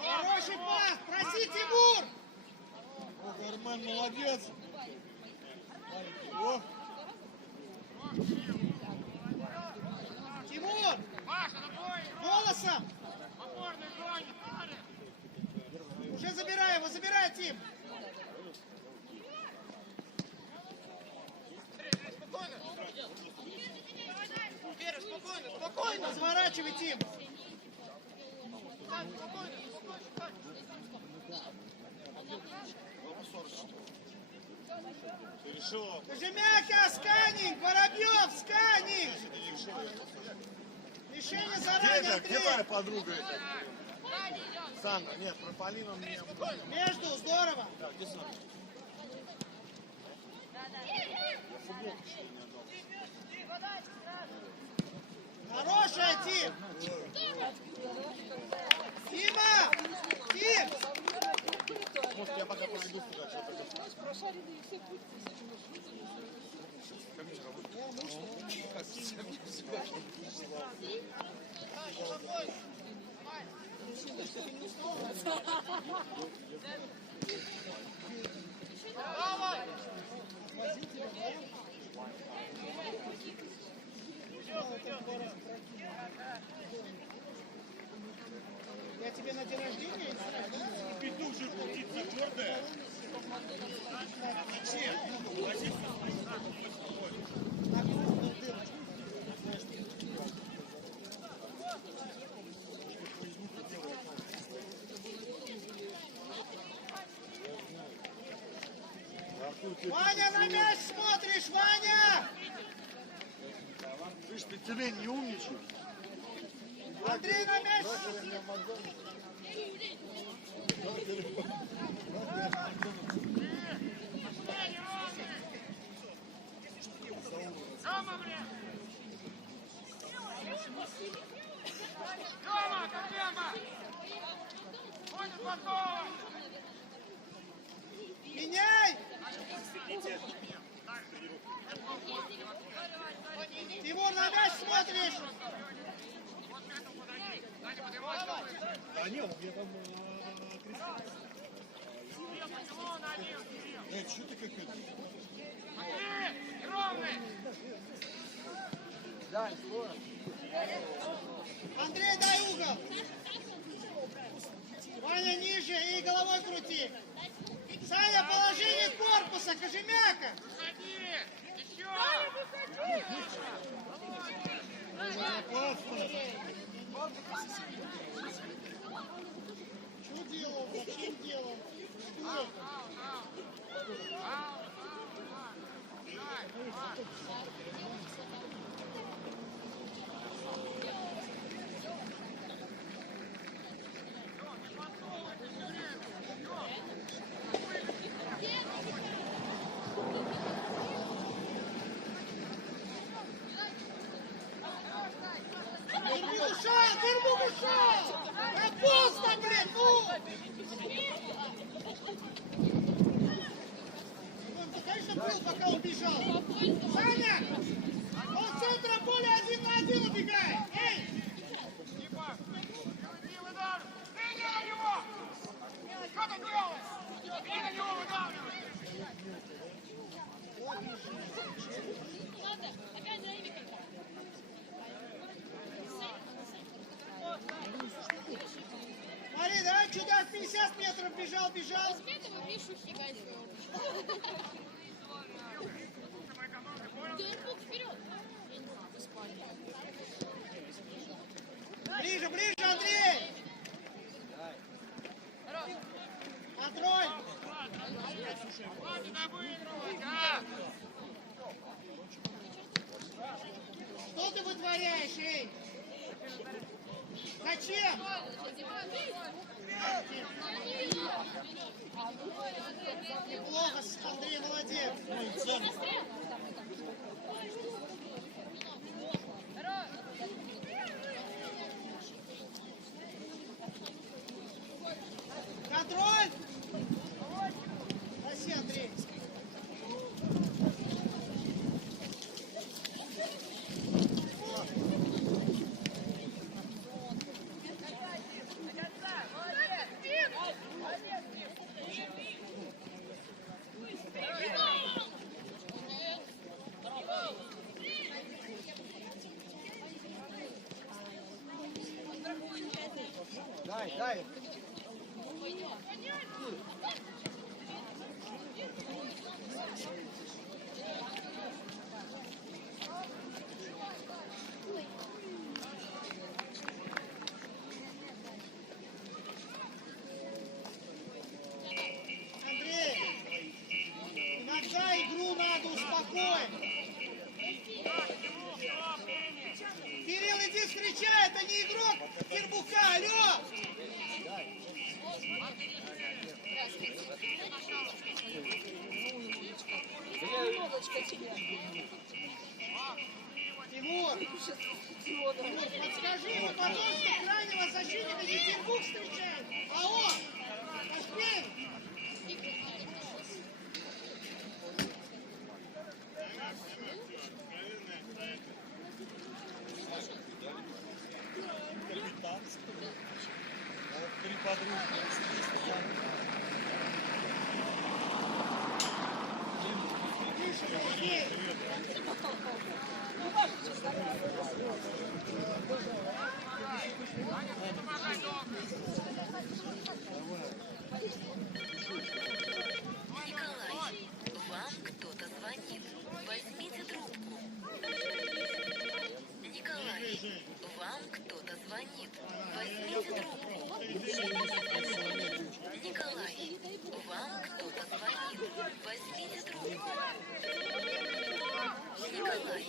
Хороший пас! Проси, Тимур! О, Армен, молодец! О! Тимур! Голосом! Уже забирай его, забирай, Тим! Спокойно, разворачивай, Тим! Кожемяка, сканинг! Воробьев, сканинг! Решение заранее, Андрей! Где твоя подруга? Сандра, нет, про Полину мне... Между, здорово! Да, где Сандра? Я футболку еще не отдал. Хорошая, Тим! Тима! Тим! Может, я пока пройду туда, что такое? Я тебе на день рождения? Петух же птица твердая. Ваня, на мяч смотришь, Ваня! Слышь, ты тебе не умничай. Андрей, на мяч! Меняй! Тимур, на мяч смотришь! Да нет, я там... Что ты как это? Андрей, дай угол! Ваня, ниже и головой крути! Саня, положение корпуса, Кожемяка! Что делал? Зачем делал? Что это? Дырму мешал! Поздно, блин, ну! Он, конечно, был, пока убежал. Саня! Он центра поля 1 на 1 убегает! Эй! Что ты делаешь? Ты на него выдавливаешь! Надо, опять за ними как-то. Смотри, давай чудак 50 метров бежал. С этого Мишу фигать. Дырбук вперед. Я не знаю, в Испании. Ближе, Андрей! Контроль! Что ты вытворяешь, эй? Зачем? Неплохо, Андрей, молодец. Контроль! Проси, Андрей. Дай. Андрей, иногда игру надо успокоить. Кирилл, иди встречай, это не игрок Тербука, алло! Тимур, подскажи ему потом, что крайнего защитника не Тербук встречает, а он! Пошли! Три подруги. Николай, вам кто-то звонит. Возьмите трубку. Николай, вам кто-то звонит. Возьмите трубку. Николай, вам кто-то звонит. Возьмите трубку. Николай,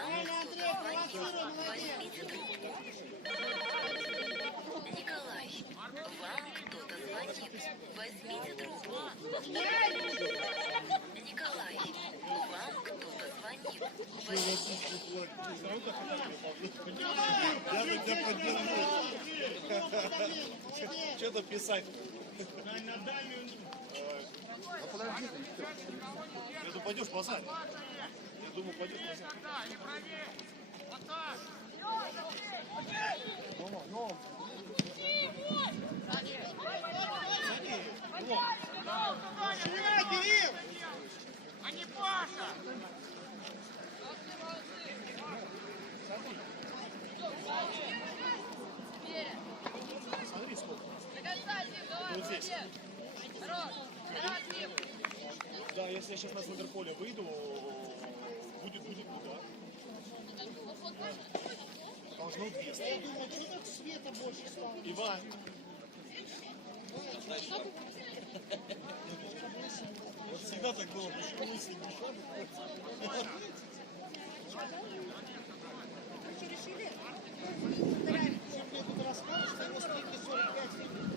вам кто-то звонит. Возьмите трубку. Николай, вам кто-то звонит. Возьмите трубку. Николай, вам кто-то звонит. Возьмите Я бы тебя поддержу. Что-то писать. На дальнюю. Я думаю, пойдешь позади. Я думаю, пойдешь позади. Сюда, Кирилл! А не Паша! Смотри, сколько. Вот здесь. Да, если я сейчас на центр-поле выйду, будет куда. Должно 200. Я думаю, что так света больше стало? Иван. Вот всегда так было. Почему сидишь? Мне тут расскажешь, что его скидки 45 минут.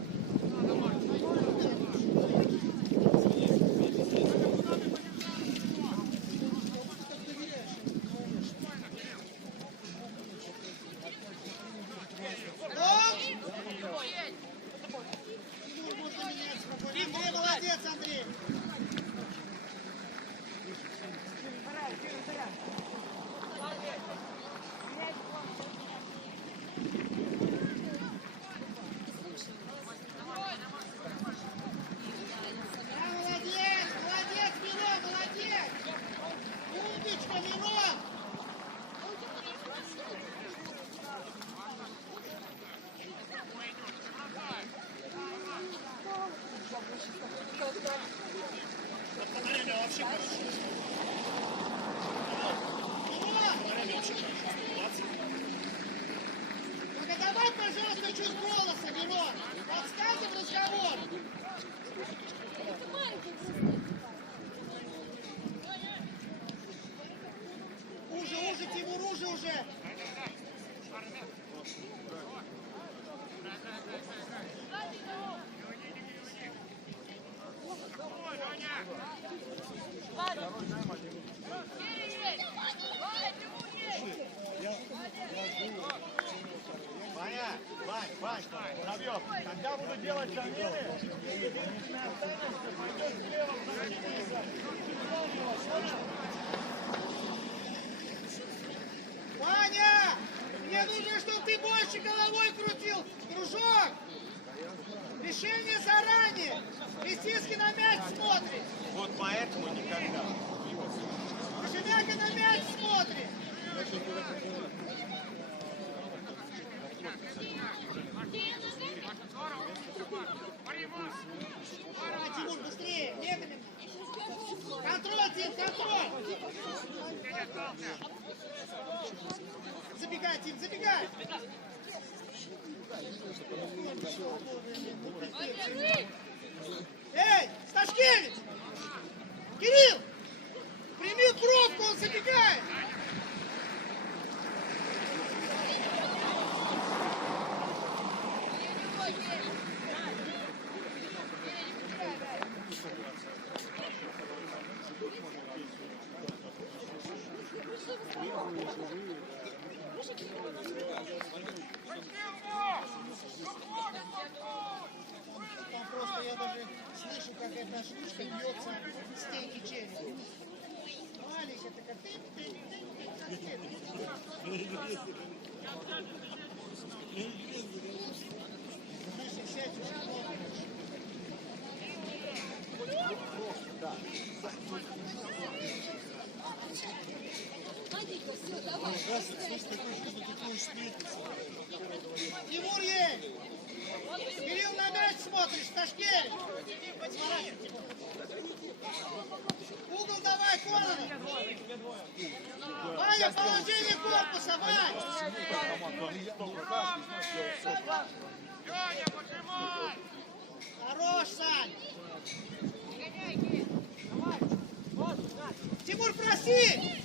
Андрей, молодец, Андрей! Молодец, молодец, Мирон, молодец! Умничка, Мирон! Время вообще хорошо. Время вообще хорошо. 20. Ну-ка давай, пожалуйста, чуть голоса, Мирон! Подсказывай в разговор! Уже, Тимур, уже! Вань, Воробьев, когда буду делать замены, единственное останешься, пойдешь слева, Ваня! Мне нужно, чтобы ты больше головой крутил! Дружок! Решение заранее! Лисицкий на мяч смотрит! Вот поэтому никогда. Кожемяка на мяч смотрит! Давай, Тимур, быстрее, медленно. Контроль, Тим, контроль. Забегай, Тим, забегай. Эй, Сташкевич! Кирилл! Прими пробку, он забегает! Там просто я даже слышу, как эта штучка бьется в стенки черепа. Маленькая такая. Слушай, сядь уже много. Тимур есть! Кирилл, на мяч смотришь, Ташкевич! Угол давай, Кононов! Ваня, положение корпуса, Вань! Леня, поджимай! Хорош, Сань! Тимур, проси!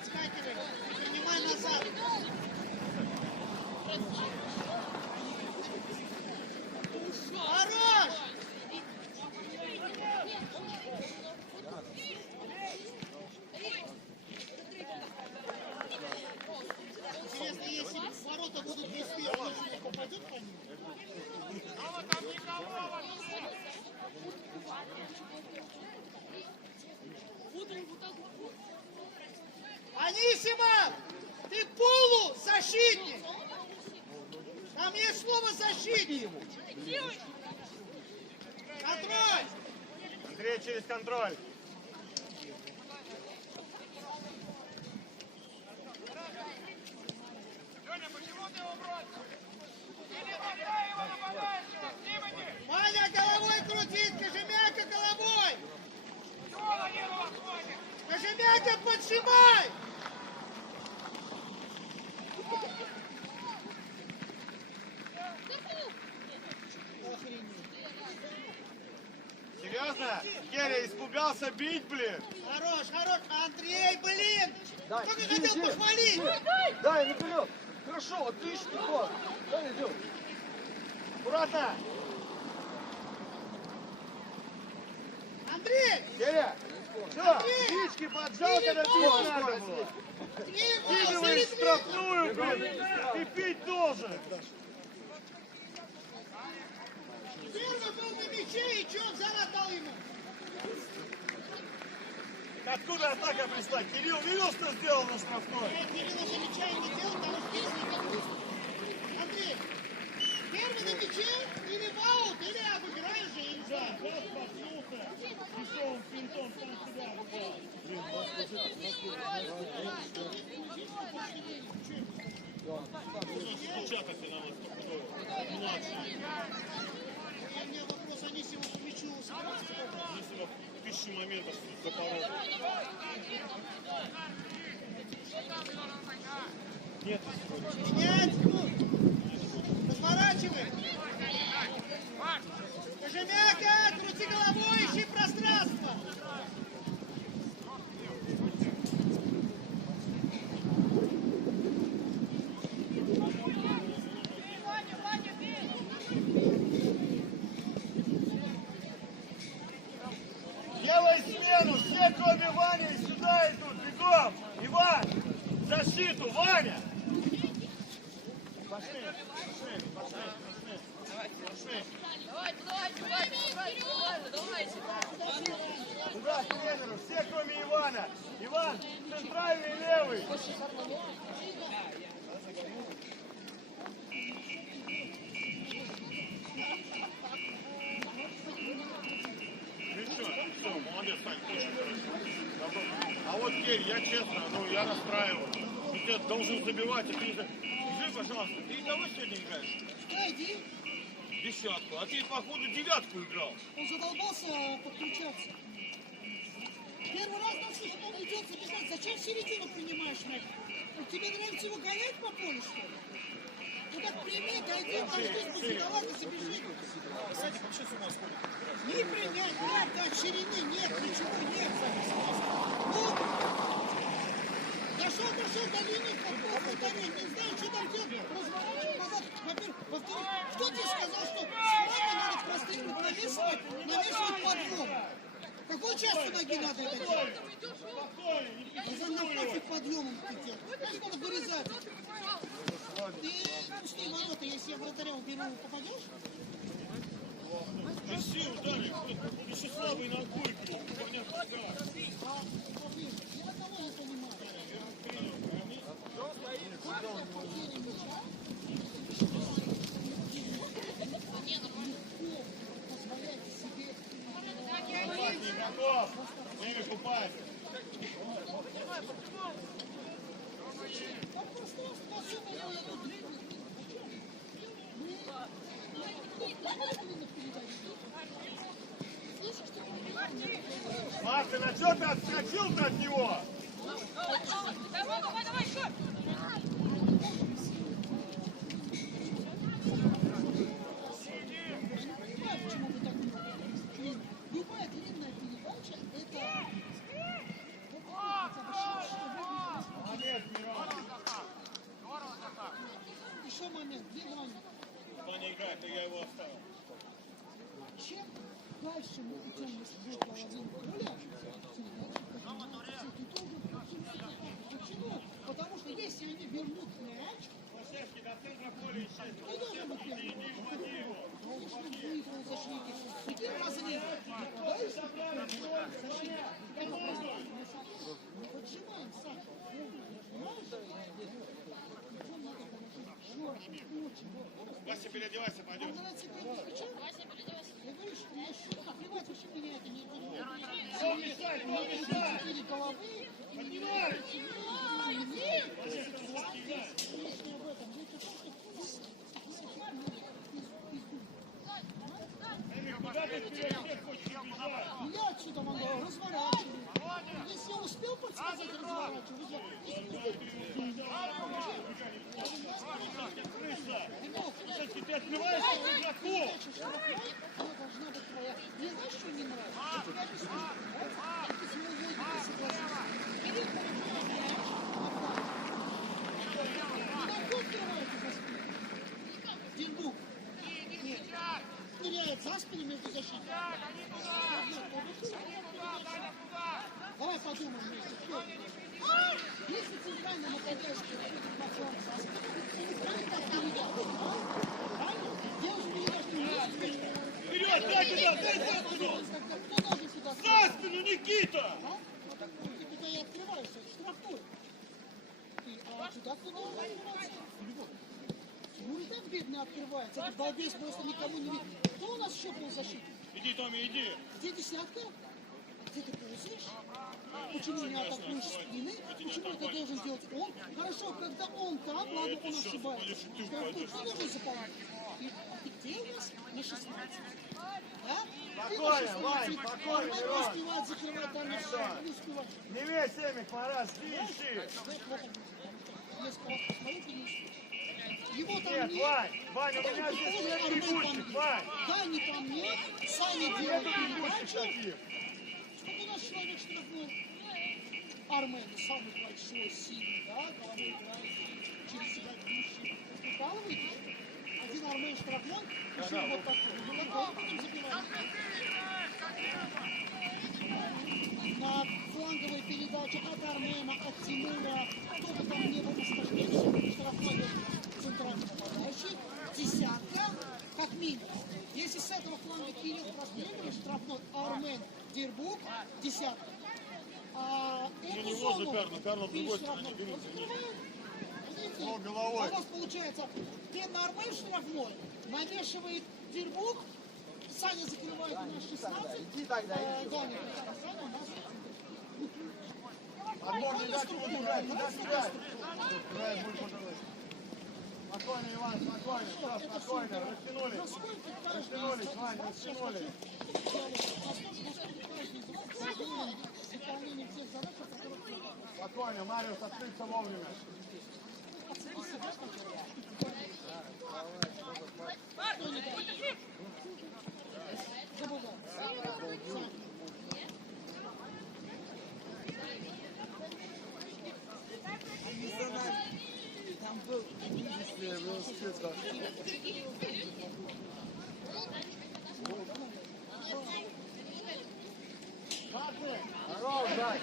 Отскакивай, принимай назад. Хорош! Интересно, если ворота будут пустые, он не попадет по ним? Дома там никого вообще! Анисимов, ты полузащитник. Там есть слово защитник. Контроль. Андрей через контроль. Леня, почему ты его бросил? Иди отдай его нападающего! Тимати! Ваня головой крутит, Кожемяка головой. Вон один у вас ходит! Кожемяка поджимай. Серьезно? Геря испугался бить, блин? Хорош, хорош. Андрей, блин. Только хотел похвалить. Дай, наперед! Хорошо, отличный ход! Дай, идем! Аккуратно! Андрей, Геря! Все, птички поджал, когда бить надо было. Скидывай в штрафную, блин! Ты пить должен! первый был на мяче, и что взял, отдал ему. Откуда атака пришла? Кирилл видел, что сделал на штрафной? Кирилл уже мяча не делал, потому что здесь никак. Андрей, первый на мяче, или аут, или обыграешь же, я не знаю. Пришел он финтом, сам себя выиграл. У меня вопрос, Анисимов к мячу собрался. Тысячи моментов за порог. Нет, Менять! Разворачивай! Кожемяка, крути головой, ищи пространство! делай смену, все кроме Вани сюда идут, бегом! Иван, в защиту, Ваня! Пошли, пошли, пошли, пошли, пошли. Туда, к тренеру, все кроме Ивана. Иван, центральный левый. честно, ну я расстраиваюсь. Ну, ты должен забивать, а ты... Скажи, пожалуйста, ты кого сегодня играешь? Пойди. Десятку. А ты, походу, девятку играл. Он задолбался подключаться. Первый раз на слышит, он идет забегать. Зачем в середину принимаешь мяч? Тебе нравится его гонять по полю, что ли? Ну так прими, дойди, дождись, без виновата, забежи. Садик вообще с ума сходит. Не принять, нет, да, ширины нет, ничего нет. Ну, дошел до линии, попал ударить, не знаю, что там делать. Разворачивай назад. Во-первых, во-вторых, кто тебе сказал, что справа надо простым навешивать подъем? Какой частью ноги надо это делать? На пофиг подъемом ты делаешь. Значит, надо вырезать. Ты пустые ворота, если я вратаря уберу, попадешь? Неси, ударик. Он еще слабый ногой. Понятно, да. Я одного не понимаю. Готов. Время купать. Мартин, а что ты отскочил-то от него? Давай, еще! Любая длинная передача – это... Молодец, Мирон. Еще момент, где Ваня? Ваня играет, но я его оставил. Чем дальше мы идем, если будет половина поля, почему? Потому что если они вернут мяч, кто должен быть первым? Выиграл защитники. Какие разные? Да, если защитник. Мы поджимаем сами. Вася, переодевайся, пойдем. Я говорю, что я щука, плевать вообще меня это не интересует. Кто мешает, кто мешает? Четыре головы. Поднимай! Куда ты вперед всех хочешь бежать? Я отсюда могу разворачивать. Если я успел подсказать, разворачивать. Если ты открываешься игроку! Она должна быть твоя. Мне знаешь, что не нравится? Я тебе объясню. Ты с моей логикой согласился. Или получила мяч, отдай. Куда открываете за спину? Динбук. Нет. Теряет за спину между защитниками. Давай подумаем вместе. Кто? Если центрально нападающий переходит на фланг за спину, то не станет так передачу. Правильно? Делаешь передачу вместе. Вперед, дай туда, дай за спину! Кто должен сюда? За спину, Никита! А? Вот так, ну, ты когда и открываешься, это штрафной. А сюда кто должен открываться? Ну и так бедный открывается. Этот балбес просто никому не видит. Кто у нас еще был защитник? Иди, Томми, иди! Где десятка? Где ты ползаешь? Почему не атакуешь с спины? Почему это должен делать он? Хорошо, когда он там, ладно, он ошибается. Штрафной кто должен заполнять? И где у нас? На 16. Да? Спокойно, Вань, спокойно, Он Мирон. не успевает закрывать, там не все. Не успевает. Не весь Эмик, Марас, ищи! Несколько раз посмотрю, перенесу. Его там Нет, нет. Вань, Вань, у меня здесь нет трибунчик, Вань! Да, не по мне. Сами делают передачу. Сколько у нас человек штрафной? Армен, самый большой, сильный, да, головой играет, через себя бьющий. Прикалываетесь? Один Армен штрафной, еще вот такой. Ну, такой потом забивает. На фланговой передаче от Армена, от Тимура, кто бы там не был успешнейший, штрафной центральный нападающий, десятка, как минимум. Если с этого фланга Кирилл простреливает, штрафной Армен, Дербук, десятка. А эту него зону же Карло в другой штрафной. стороне берут. Смотрите, О, головой. у нас получается, бедный Армен штрафной, навешивает Дербук, Саня закрывает у нас 16. Иди тогда, иди. Даня, Саня у нас Отбор, не дать ему бежать, не дать бежать. Край будет подавать. Спокойно, Иван, спокойно, все, спокойно, растянулись. Растянулись, Вань, растянулись. Спокойно, Мариус, открыться вовремя. Там был велосипед. Здорово, Жак.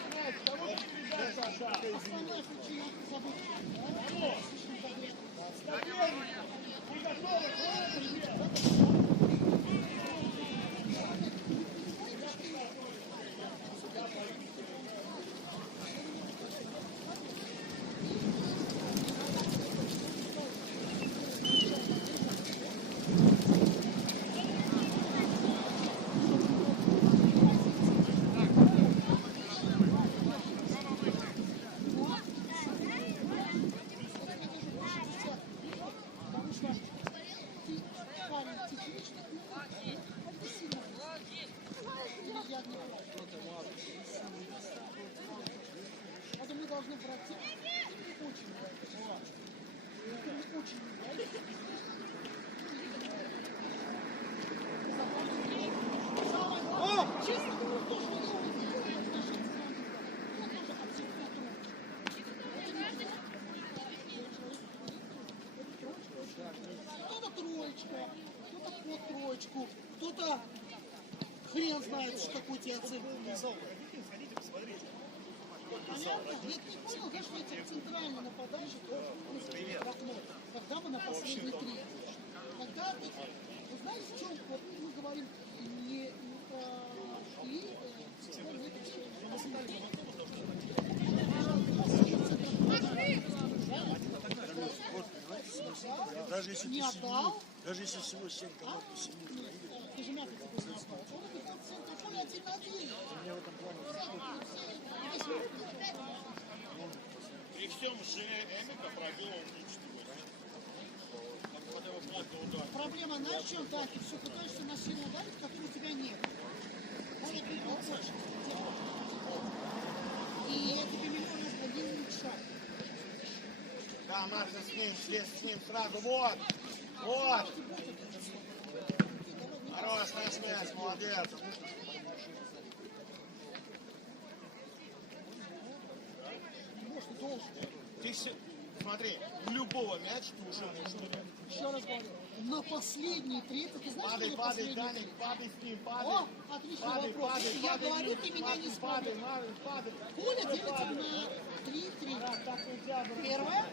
Мы должны брать очень честно говоря, то, что кто-то троечка, кто-то под троечку, кто-то хрен знает, какой тебе оценку. Понятно? Нет, почему, конечно, эти центральные нападающие тоже штрафной. Когда мы на последний третий. Когда, вы знаете, в чем вот мы говорим не про шли, Даже если не отдал, даже если всего 7 команд по 7. ты же мягко тебе сказал. Он выходит в центр поля 1-1. Мне в этом плане При всем же Эмика пробил он Проблема, знаешь, в чем? Да, ты все пытаешься на силу ударить, которой у тебя нет. Он отбивался, и тебе миллион раз один шаг. Да, Марта с ним, слез с ним сразу, вот, вот. Хорош, наш мяч, молодец. Может, ты должен. Ты смотри, у любого мяча ты уже можешь. Еще раз говорю, на последний третий, ты знаешь, Падай, что на падай, последний Даник, третий? падай с ним, падай. О, отличный Падай, вопрос. падай, Я падай, говорю, ты меня не падай, смотришь. Марин, падай. Коля делится на 3-3. Первая,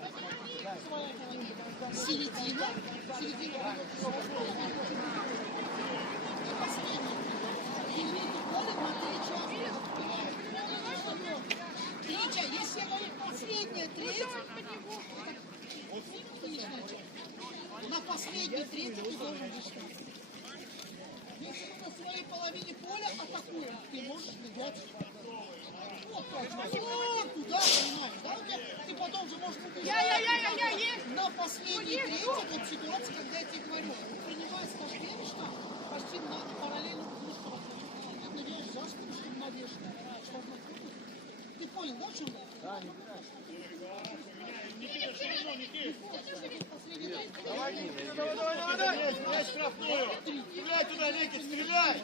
своя половина. Середина, середина. Последняя. Середина Коля на 3 части. Третья, если я говорю последняя треть, на последней трети ты должен решить. Если мы на своей половине поля атакуем, ты можешь влиять. Вот так, вот туда, понимаешь, да? Ты потом же можешь убежать. На последней трети вот ситуация, когда я тебе говорю, принимая скажбеночно, почти на параллельно друг другу. Ты надеешь за спину, чтобы навешать. Ты понял, да, в чем? Да, не Давай, мяч штрафную. Стреляй туда, Никит, стреляй.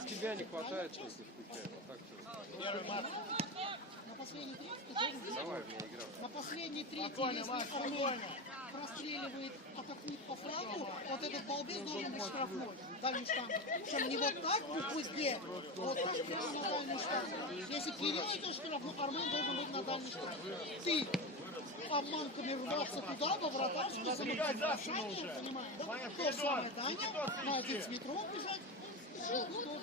С тебя не хватает, просто скучаю. А так что? Первый матч. на последней трети ты должен Давай в ней играть. на последней трети, Спокойно, если Макс, Армен спокойно. простреливает, атакует по флангу, вот этот балбес должен быть штрафной, дальний штанг. Причем не вот так, буквы Г, вот так прямо на дальний штанг. Если Кирилл идет штрафной, Армен должен быть на дальний штанг. Ты обманками рваться туда, во вратарскую, Забегать за спину самодержание, уже. понимаешь, да? Ваня, То вперед. самое Даня, Никитос, на впереди. 11 метров бежать, должен.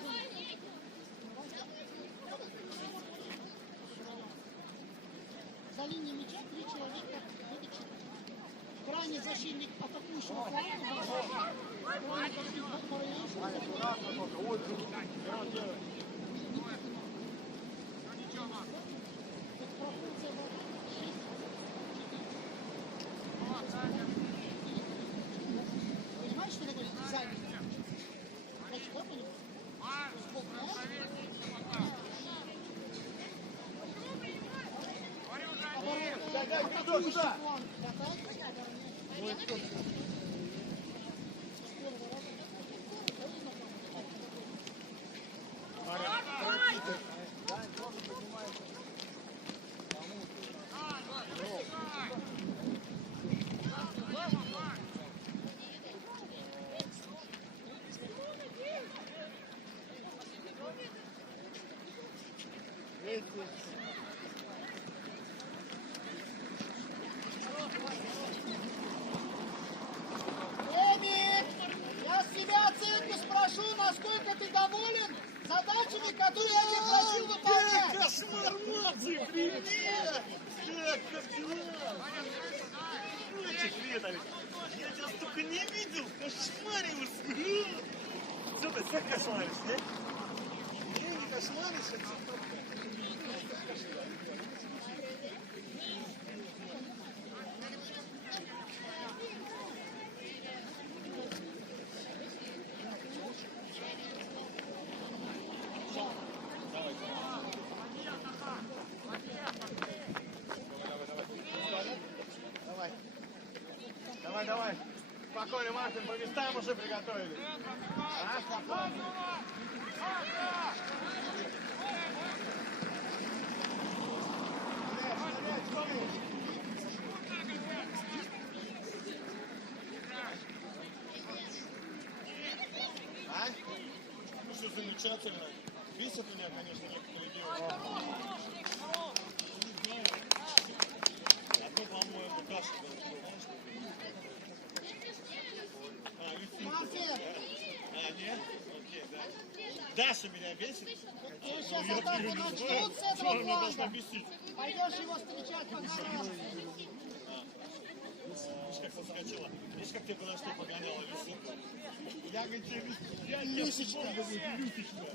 За линией мяча 3 человека, это 4. крайний защитник атакующего фланга. Крайний защитник Марьяновича. Аккуратно только. Вот, Мирон делает. Понимаешь, что такое задний? Значит, да, понимаешь? Сбоку, Дай, дай, туда. Эмик, я с тебя оценку спрошу, насколько ты доволен задачами, которые я тебе просил выполнять. Кошмар, Максим, привет! Как дела? Мальчик, Виталий, я тебя столько не видел, кошмарился. Что ты всех кошмаришь, нет? Не кошмаришь, Давай, давай. Спокойно, Мартин, по местам уже приготовили. А, спокойно. А? Ну что, замечательно. Бесит меня, конечно, некоторые девушки. А то, по-моему, Даша была. Мартин, А, нет? Окей, да. Даша меня бесит? ты сейчас атаку начнут с этого Она должна фланга. бесить. Пойдешь его встречать по гаражу. Видишь, как соскочила. Видишь, как тебе куда что погоняла Люсинка? Я говорю, я Люсичка. Люсичка.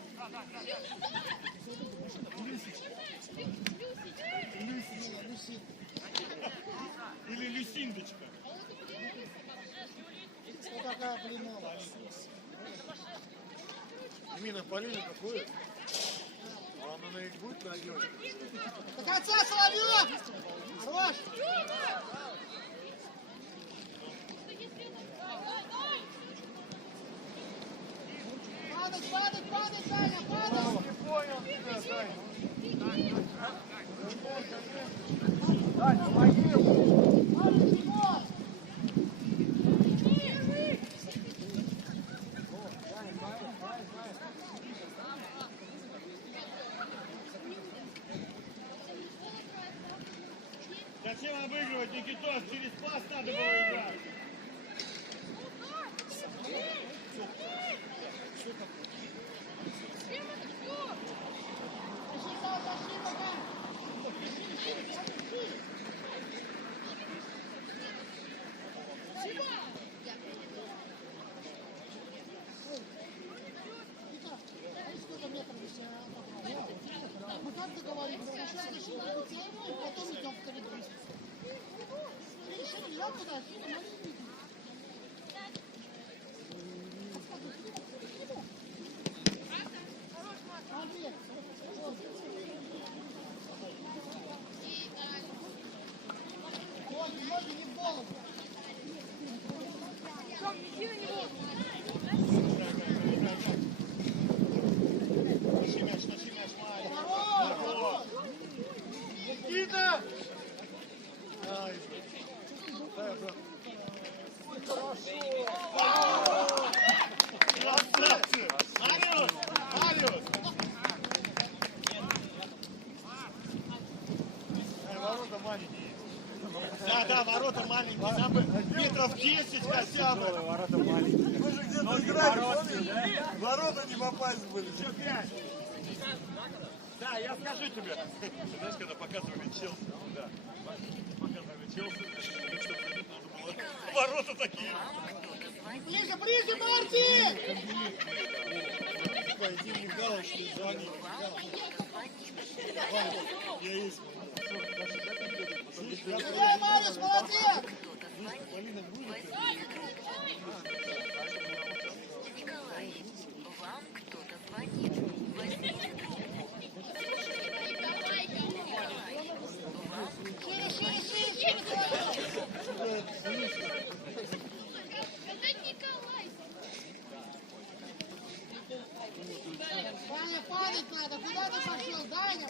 Или Люсиндочка. Что такая блинова? Мина Полина какую? А она их будет надежда. До конца, Соловьев! Хорош! Падать, падать, падать, Даня, падать! Не понял тебя, Дань. Дань, помоги ему. Падать, Тимур! Зачем обыгрывать, Никитос? Через пас надо было играть. Защита, защита, Дань! Вика, знаешь, сколько метров здесь атака? Мы как договорились? Сначала защита официальная, потом идем в коридор. Решили, я туда, сюда, маленький. Андрей, ноги не в голову. Тащи мяч, Майя. Хорош! Никита! Ай, дай, брат. Красавцы! Мариус! Мариус! Ворота маленькие. Да, ворота маленькие. Нам бы метров 10 хотя бы. Ворота маленькие. Мы же где-то играли, ворота не попасть были. Что, 5? Да, я скажу тебе. Знаешь, когда показывали Челси, да. Ворота такие. Ближе, ближе, Мартин! Пойди, Михайлович, что звони. Я есть. Играй, Марус, молодец! Николай, вам кто-то звонит. Возьмите трубку. Николай, вам Шире, шире, шире, шире! Даня, падать надо, куда ты пошел, Даня?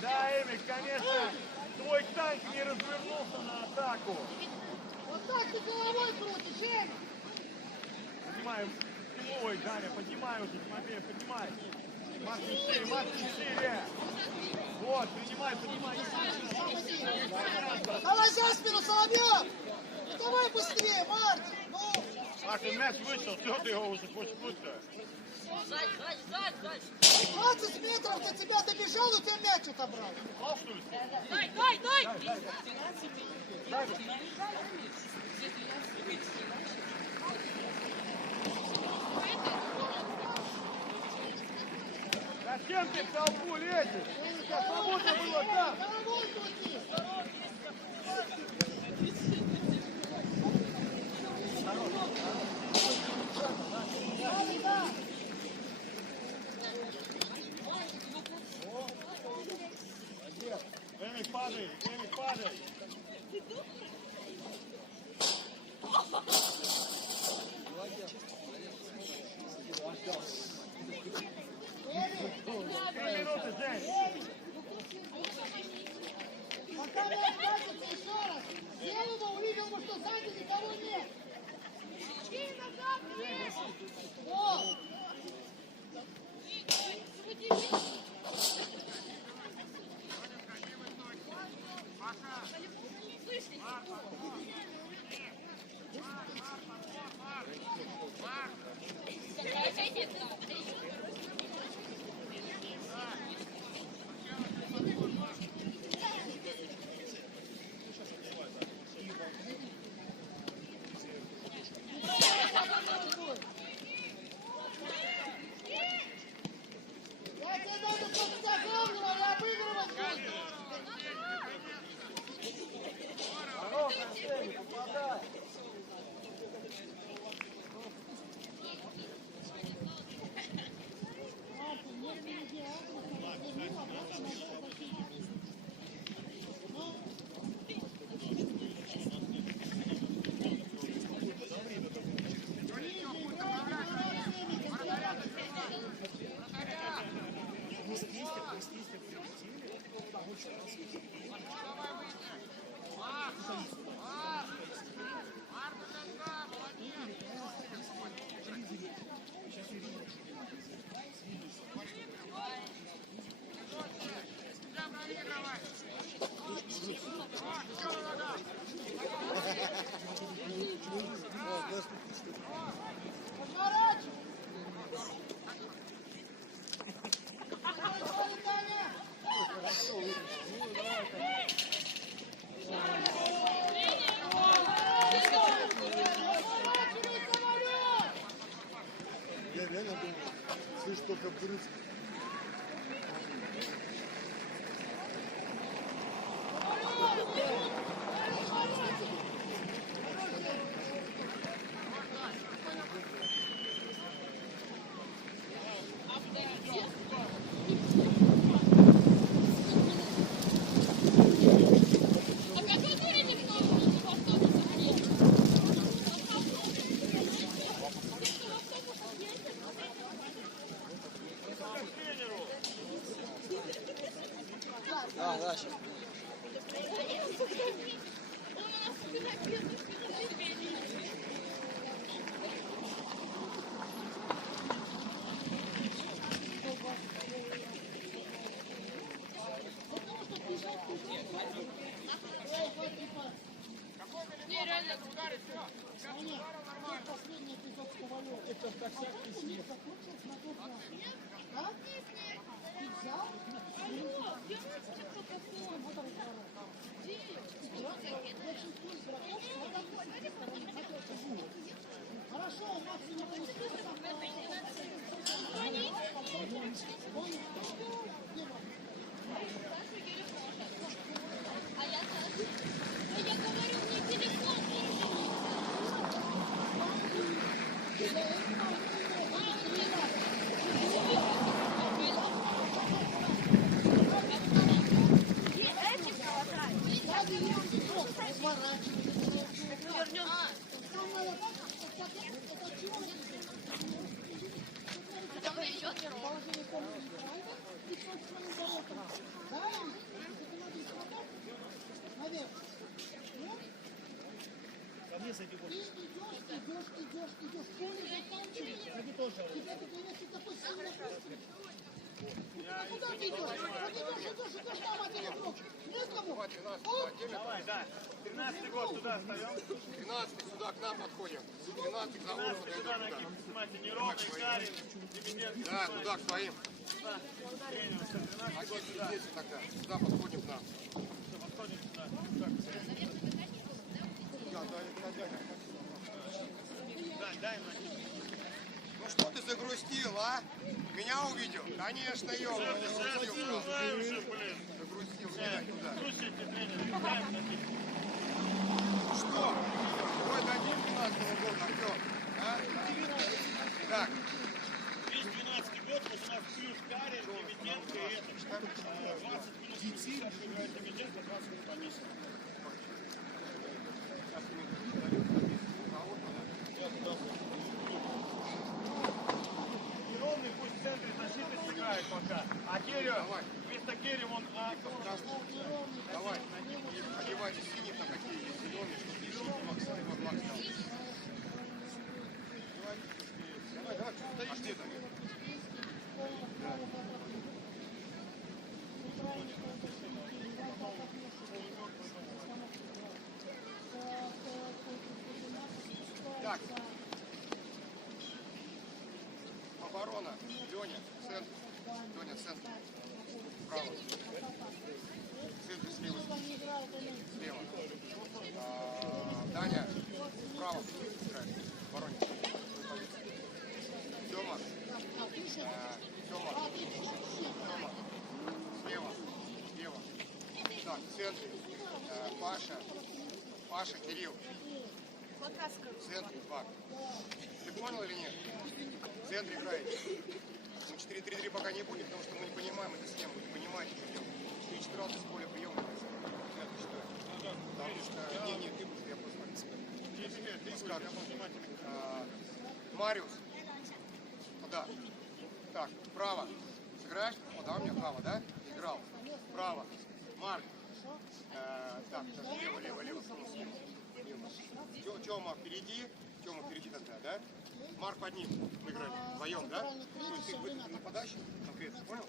Да, Эмик, конечно, твой танк не развернулся на атаку. Вот так ты головой крутишь, Эми! Поднимаем. Ой, Даня, поднимай уже, Тимофей, поднимай. Максим шире. Вот, поднимай. Давай за спину, Соловьев! Ну давай быстрее, Мартин! Ну! Максим, мяч вышел, все, ты его уже хочешь путь-то. 20 метров до тебя добежал, у тебя мяч отобрал. Зачем ты в толпу лезешь? Свободно было там. Головой крути! Эмик, падай. Минуты, Жень. Пока не откатится еще раз! Сделано, увидел бы, что сзади никого нет! О! Я тебе надо подсказывать, обыгрывать буду! Я реально думаю, слышь, только брызг. А какой уровень в автобусах есть? сейчас. Не, реально, это удар и все. Последний эпизод с Ковалевым. Это как всякий снег. Закончился на тот раз. А? Ты взял? Вот он второй. Большинство игроков хорошо, максимум Я говорю, мне телефон идешь, поле заканчивается. Тебя ты такой сильный приступ. Куда ты идешь? Вот идешь, там один игрок. Некому. Давай, да. 13-й год сюда встаем. 13 сюда к нам подходим. 12 за 13-й сюда накид. Снимайте неровный, Карин, Демиденко. Да, туда к своим. Тренер, 13-й год сюда. Здесь тогда. Сюда подходим к нам. Все, подходим сюда. Дай, Ну что ты загрустил, а? Меня увидел? Конечно, ё. знаем же, блин. Загрустил, кидай туда. Слушайте, тренер, дай накид. Что? Ой, дадим 12-го года, Артём. А? Так. Весь 12-й год, вот у нас плюс Карин, Демиденко и это. 20 минут Демиденко, 20 минут комиссия. Неровный пусть в центре защиты сыграет пока. А Керри, вместо Керри вон Давай. Одевайте синий, там какие есть зеленые, чтобы еще Макс дал. Давай, что стоишь где-то? Так. Оборона. Леня, центр. Леня, центр. Право. Центр слева. Слева. Даня, вправо. Играет. В обороне. Тёма. Тёма. Тёма. Слева. Слева. Так, в центре. Паша. Паша, Кирилл. В центре, два. Ты понял или нет? В центре играете. Мы 4-3-3 пока не будет, потому что мы не понимаем эту схему. Вы не понимаете, что делать. 4-4 с поля приема. Потому что... Не, ты будешь, я просто ты скажешь. Мариус. Да. Так, право. Сыграешь? Подал мне право, да? Играл. Право. Марк. Так, лево. Тёма впереди тогда, да? Марк под ним. Мы играли вдвоем, да? То есть ты нападающий конкретно, понял?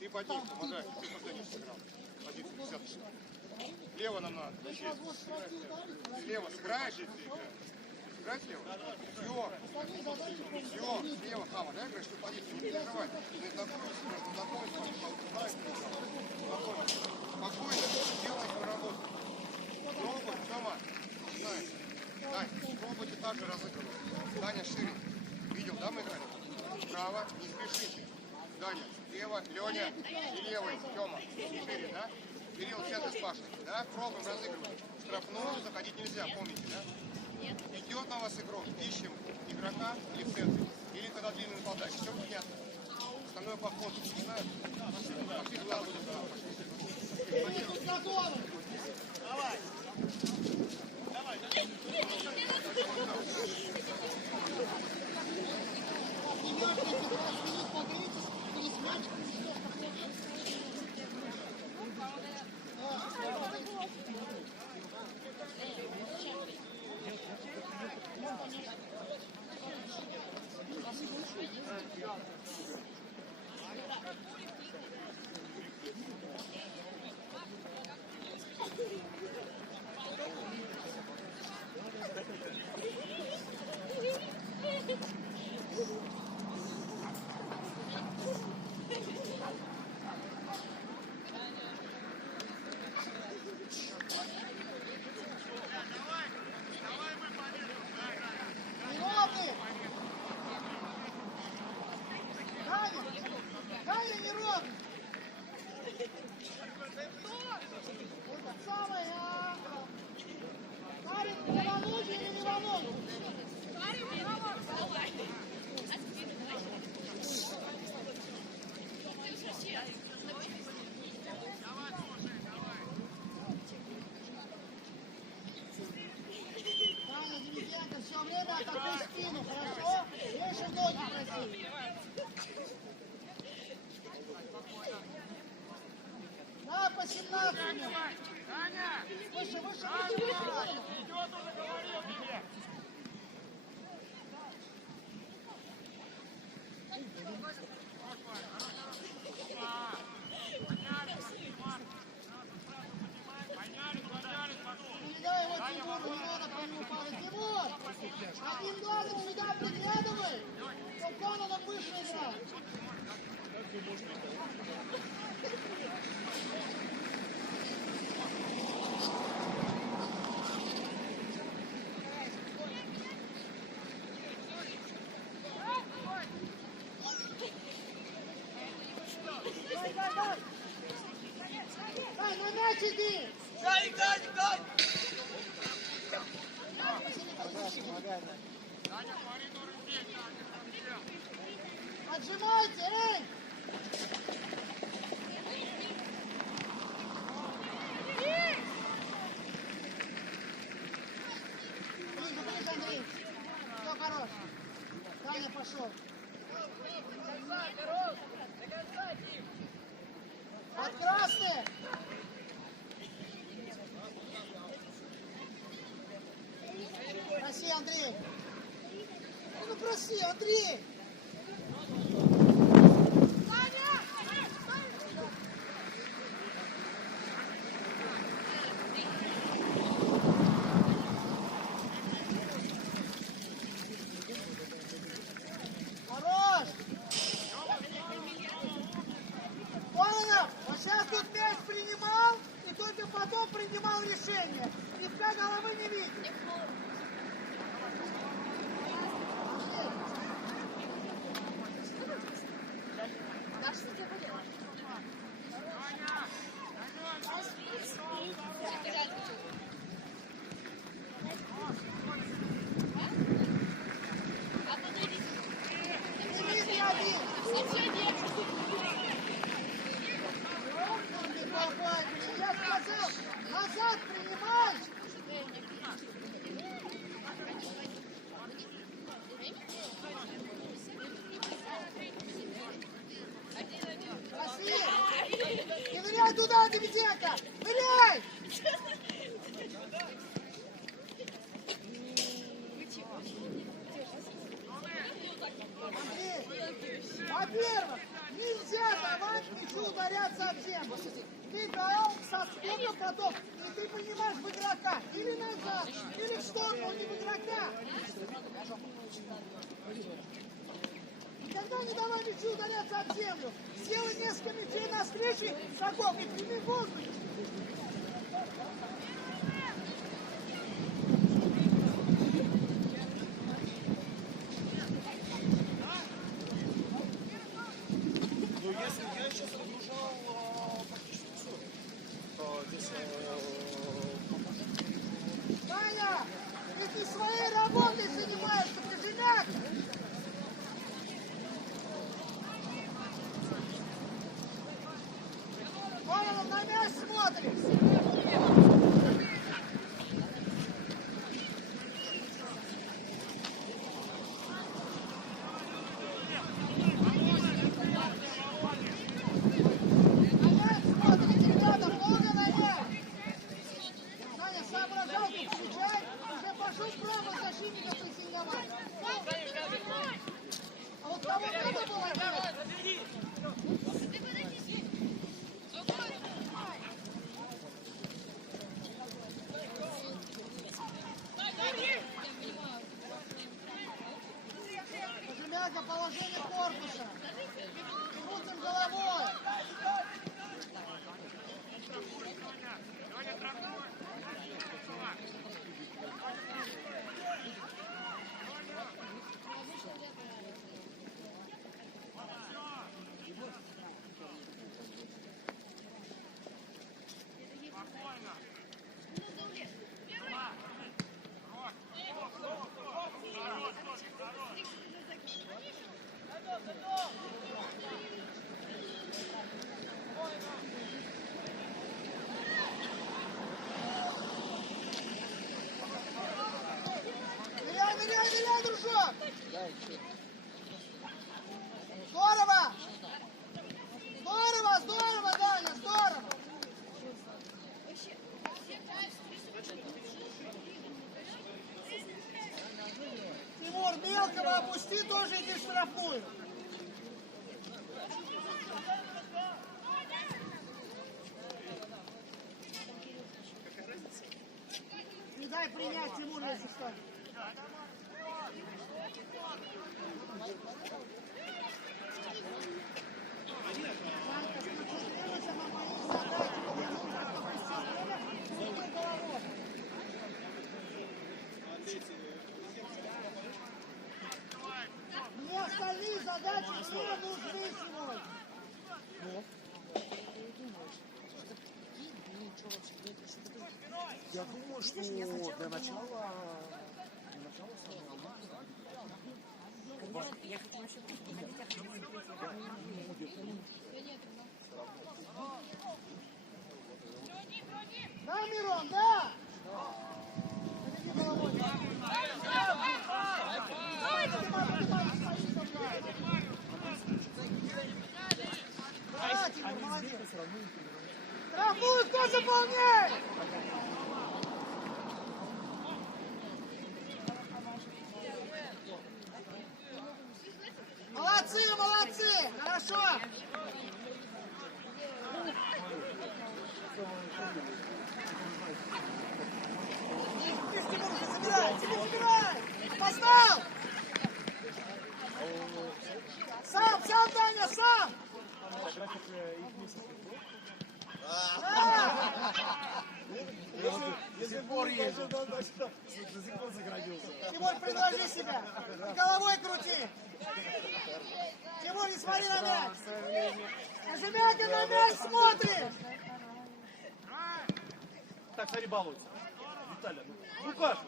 Ты под ним помогаешь, ты последний сыграл. 150. Лево нам надо. Слева сыграешь? Сыграть слева? Все, слева, Хама, да, играешь? Ты позицию, не переживай. Ты знакомься, спокойно, делай свою работу. Пробуй, Тёма, знаешь. Дань, пробуйте так же разыгрывать. Даня шире. Видел, да, мы играли? Право, не спешите. Даня, лево, Леня и левый, Тёма. Шире, да? Кирилл, центр с Пашей, да? Пробуем разыгрывать. В штрафную заходить нельзя, помните, да? Идет на вас игрок, ищем игрока или в центре, или когда длинный подача. Все понятно. Остальное по ходу. Не знаю. Давай. Неровный! Даня неровный! Это самое, Марин, не волнуйся или не волнуйся? Таня, Демиденко, все время атакуй спину, хорошо? Меньше в ноги проси. На, по 17 минут. Выше, выше, выше, выше. Передай его Тимуру, не надо по нему падать. Тимур, одним глазом сюда приглядывай, чтобы он выше играл. Дай, на мяч иди! Дай! Отжимайте, эй! Ближе, Андрей! Все, хорош! Даня пошел! От красные! Проси, Андрей! Ну проси, Андрей! Хорош! Понял? Вот сейчас тут мяч принимал, и только потом принимал решение. Нифига головы не видит. Иди, один. Умный бабай, блин, я сказал, назад принимай. Проси. И ныряй туда, Демиденко. Ныряй. Во-первых, нельзя давать мячу ударять совсем. Ты дал со скоростью потом, и ты принимаешь в игрока. Или назад, или в сторону, не в игрока. Никогда не давай мячу ударяться об землю. Сделай несколько мячей на встрече, шагов и прими воздух. Ну, если я сейчас разгружал практически все, то здесь... Таня, ты не своей работой занимаешься, ты женат. Павел на мяч смотрит. А вот кого надо было делать? Санька, положение корпуса. Крутим головой. Ныряй, дружок! Здорово! Здорово, Даня, здорово! Тимур, мелкого опусти, тоже иди в штрафную. Не дай принять Тимур, если станет. Мне остальные задачи не нужны сегодня. Я думаю, что для начала... Я хочу вообще Да, Мирон, да! Штрафуют, кто заполняет? Молодцы, хорошо. Забирай. Поставь. Сам, Даня, сам. Если Бор ездит, до сих пор заградился. Тимур, предложи себя. Головой крути. Тимур, не смотри на мяч. Кожемяка на мяч смотрит. Так, смотри, балуется. Виталя, Лукаш.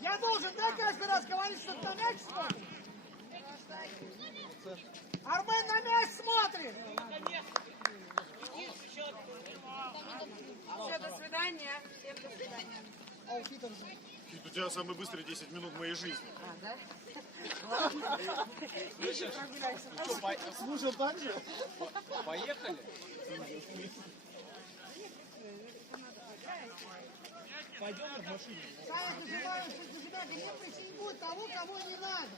Я должен, да, каждый раз говорить, что ты на мяч смотришь? Армен на мяч смотрит. Все, до свидания. Всем до свидания. А у Питера же. У тебя самые быстрые 10 минут моей жизни. Слушай, так же? Поехали. Пойдем в машине. Саня, нажимаешь, Кожемяка не прессингует того, кого не надо.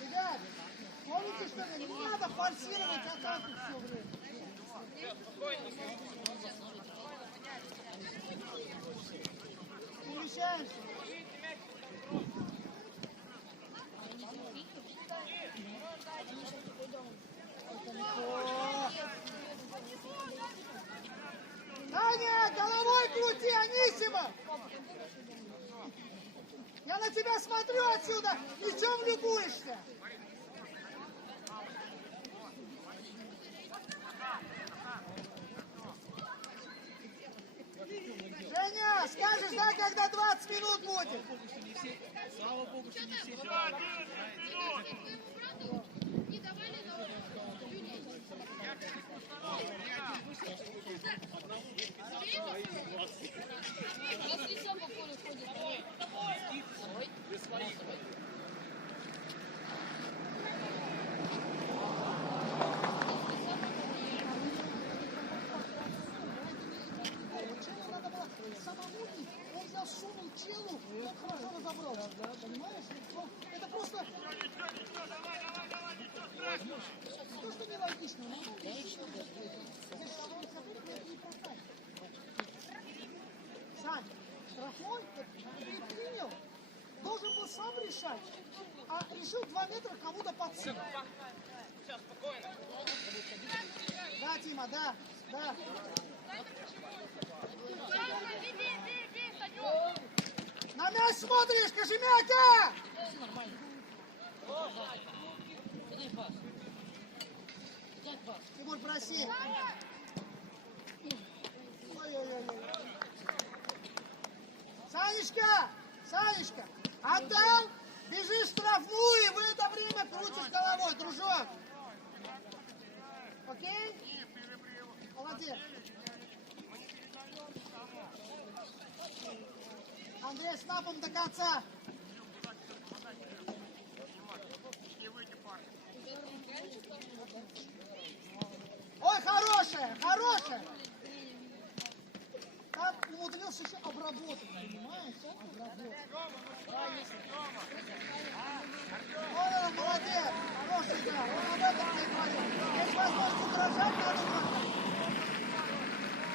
Ребят, помните, что ли, не надо форсировать атаку все время. Перемещаемся. Таня, головой крути, Анисимов! Я на тебя смотрю отсюда, ничем любуешься. Женя, скажешь, да, когда 20 минут будет? Слава Богу, что не все. Не давали если все по полю ходит. Без своих. Челу надо было самому, он засунул челу, он хорошо разобрал. собрался, понимаешь? Ну, это просто... То, что нелогично, но это не прокатит. Сань, штрафной ты принял. Должен был сам решать, а решил 2 метра кому-то подсунуть. Сейчас, спокойно. Да, Тима, да, да. На мяч смотришь, Кожемяка! Все нормально. Тимур, проси. Ой-ой-ой. Санечка, Санечка, отдал, бежишь в штрафную и в это время крутишь головой, дружок. Окей? Молодец. Андрей, с напом до конца. Ой, хорошая, хорошая. Так умудрился еще обработать, понимаешь? Обработать. Ой, молодец, хороший, да. Он об этом не говорил. Есть возможность угрожать, надо угрожать.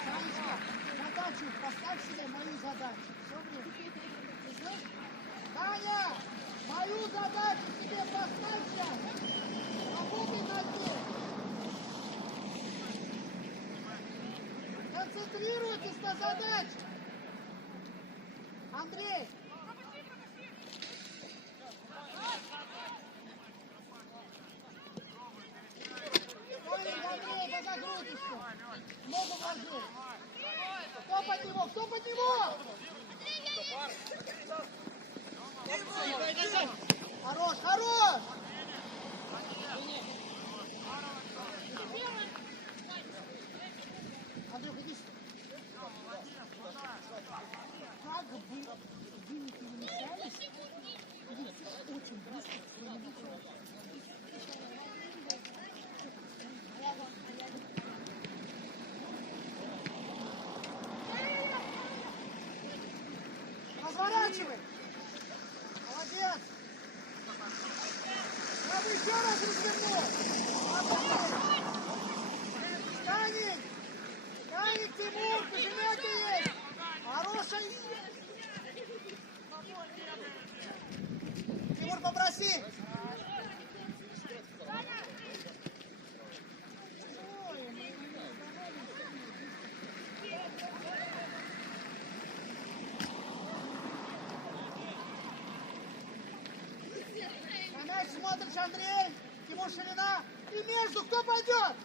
Санечка, задачу, поставь себе мою задачу. Все время. Слышишь? Таня, мою задачу себе поставь сейчас. Работай над ней. Концентрируйтесь на задаче. Андрей. Ой, Андрей, разогруйтесь. Ногу вложи. Кто под него? Кто под него? Хорош, хорош. Андрюх, иди сюда. Как бы вы не перемещались, вы очень близко к своему игроку. Разворачивай. Молодец. Я бы еще раз развернул. Станик. Станик, Тимур, Кожемяка есть. Хороший. Тимур, попроси. На мяч смотришь, Андрей. Тимур, ширина. И между кто пойдет?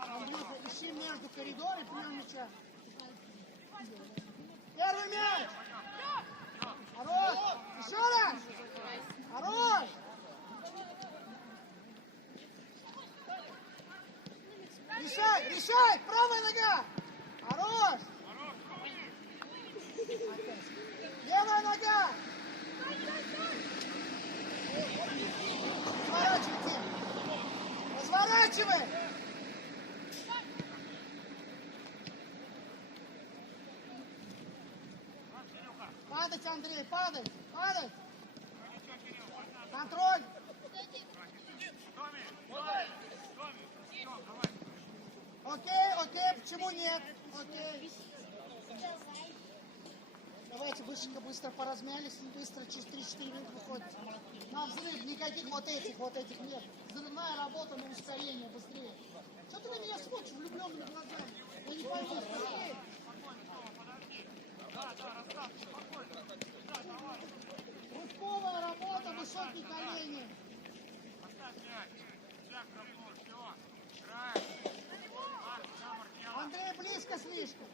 Андрюха, ищи между коридором и прием мяча. Первый мяч. Хорош. Еще раз. Хорош. Решай, решай. Правая нога. Хорош. Левая нога. Разворачивайте. Разворачивай. Падать, Андрей, падать, падать. Контроль. Окей, окей, почему нет? Окей. Давайте быстро поразмялись, быстро через 3-4 минуты выходит. На взрыв, никаких вот этих нет. Взрывная работа на ускорение, быстрее. Что ты на меня смотришь влюбленными глазами? Я не пойму, быстрее. Рывковая работа, высокие колени. Андрей, близко слишком.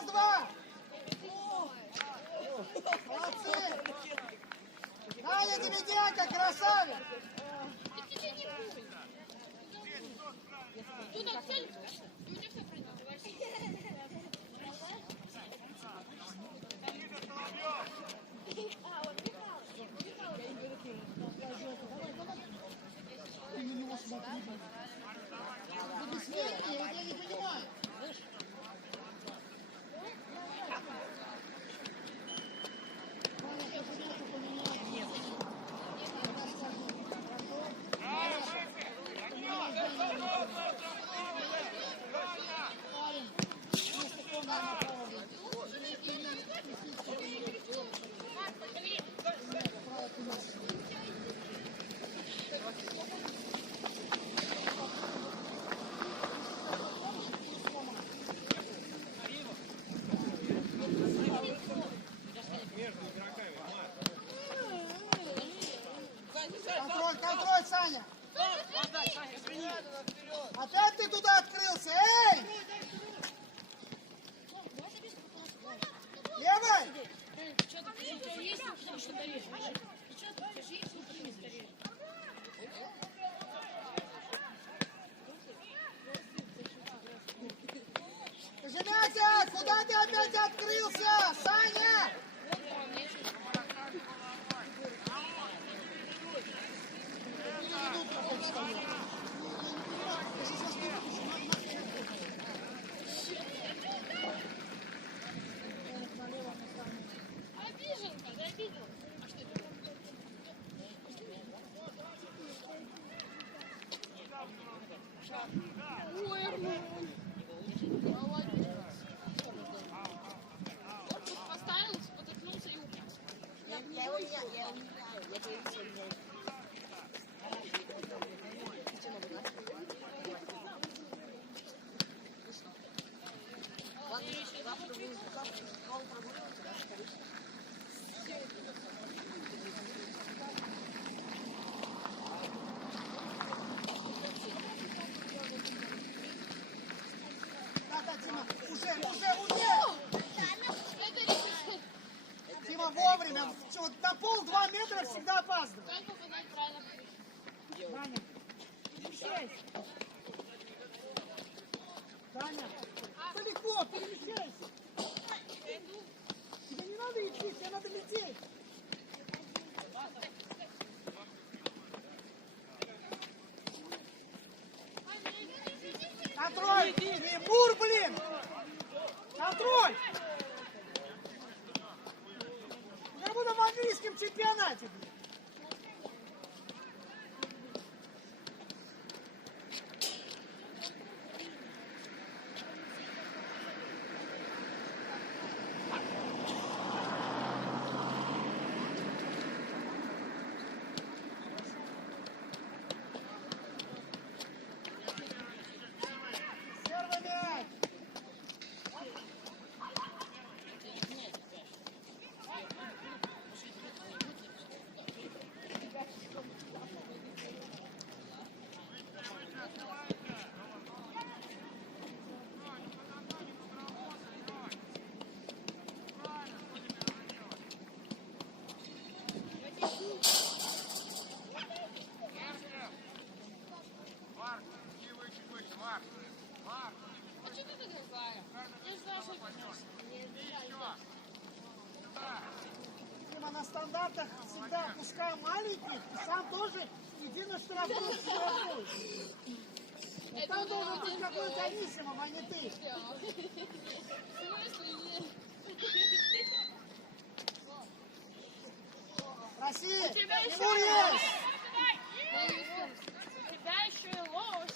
Дима, 2. Молодцы. Даня Демиденко, красавец. Ты тебе не пуй. Туда цель. И у тебя все пройдет. Ты на него смотри. Ты бессмертный, я тебя не понимаю. Контроль, контроль, Саня. Опять ты туда открылся, эй! Левой! Что ты, у тебя есть что-то есть? Что ты, есть что-то Кожемятя, куда ты опять открылся, Саня? Обижен, когда обидел. А что это? Ой, Арман. Молодец. Поставил, спотыкнулся и упал. Я его не Да, Дима, уже! Это риск. Дима, вовремя. Вот на 1,2 метра всегда опаздывает. Как попадать правильно? Даня, перемещайся. Даня, далеко, перемещайся. Тебе не надо идти, тебе надо лететь. Контроль! Тимур, блин! Контроль! Я буду в английском чемпионате, блин. Первый мяч! Марк, не выше, Марк. Марк, А что ты так разговариваешь? Я же знаю, что Дима, на стандартах всегда пускай маленьких, и сам тоже иди на штрафную. Но там должен быть какой-то Анисимов, а не ты. В смысле нет? Россия, тебя еще Тимур есть! У тебя еще и ложь.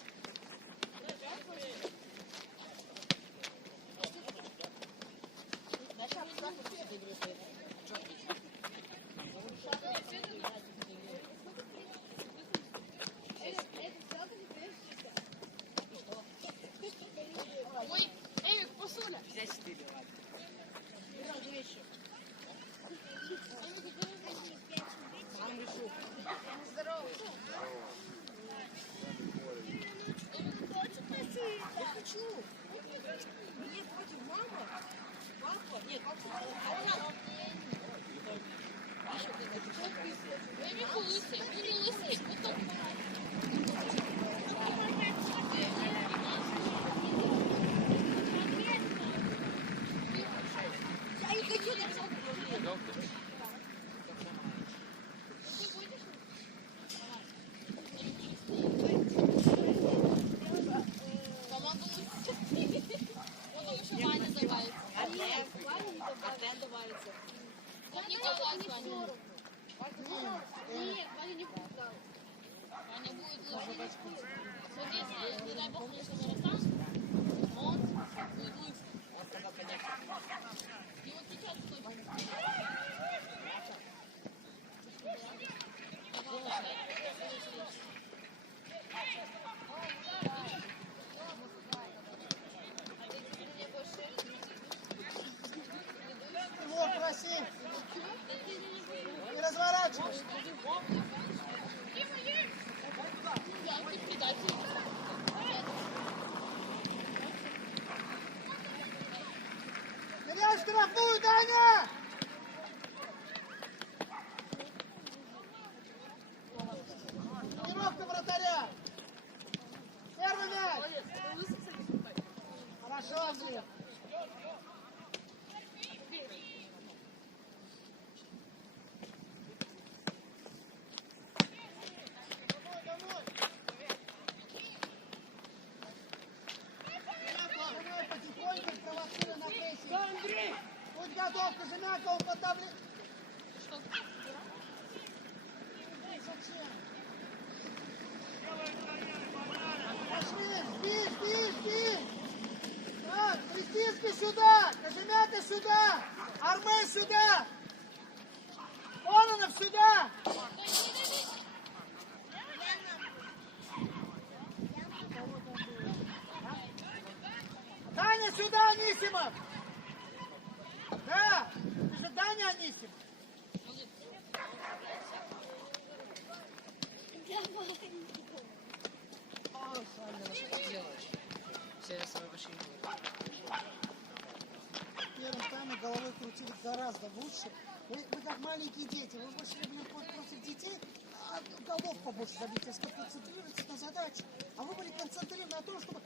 Ой, Эвик, посуля. Мимику лысый. Ну не лысый, вот так. Я не хочу на все. Команда лысый. Он еще Ваня добавится. А нет, Ваня добавится. Он не давать Ваня. Нет, Ваня не будет давать. Ваня будет лысый. Вот если, не дай бог, конечно, Мирослав, он будет лысый. И вот сейчас кто-то. Тимур, проси. Не разворачивайся. Я ты предатель. Меняй штрафную, Даня! Тренировка вратаря. Первый мяч. Хорошо, Андрей. Давай потихоньку провоцируй на прессинг. Будь готов, Кожемяков, подавли. Зачем? Пошли, жди. Так, Крестинский сюда, Кожемяка сюда, Армен сюда. Кононов сюда. Даня сюда, Анисимов! Да! Ты же Даня Анисимов! Первым таймом головой крутили гораздо лучше. Вы как маленькие дети, вы больше любили против детей, а голов побольше забить, если концентрируйтесь на задаче. А вы были концентрированы на том, чтобы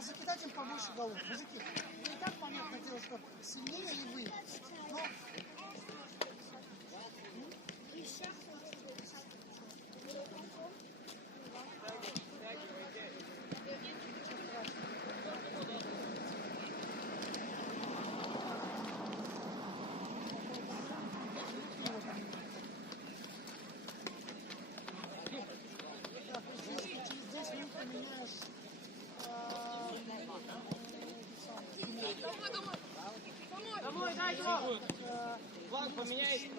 закидать им побольше голов. Мужики, не так понятно дело, что сильнее и вы. Но... Так, если через 10 минут поменяешь... Домой, дай его! План поменяй.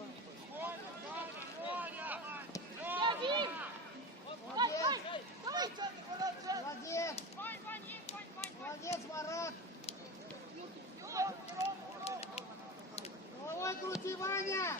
Молодец! Молодец, Марат! Головой крути, Ваня!